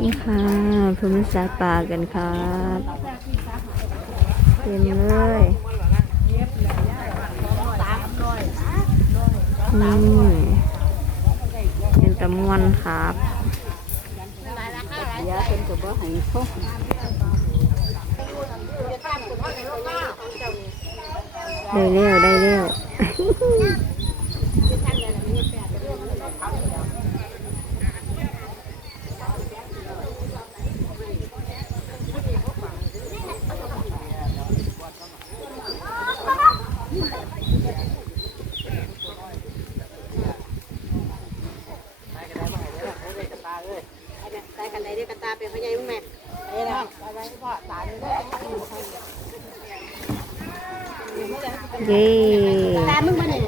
นี่ค่ะภูมิสายป่ากันครับเต็มเลยเป็นตะมวนครับยาเป็นตัวบ่ให้พกได้เร็วได้เร็วได้กันได้กันตาเป็นพญายุ่งแม่เอ้ยนะอะไรพ่อตาเลย เย้ ตามึงมาหนึ่ง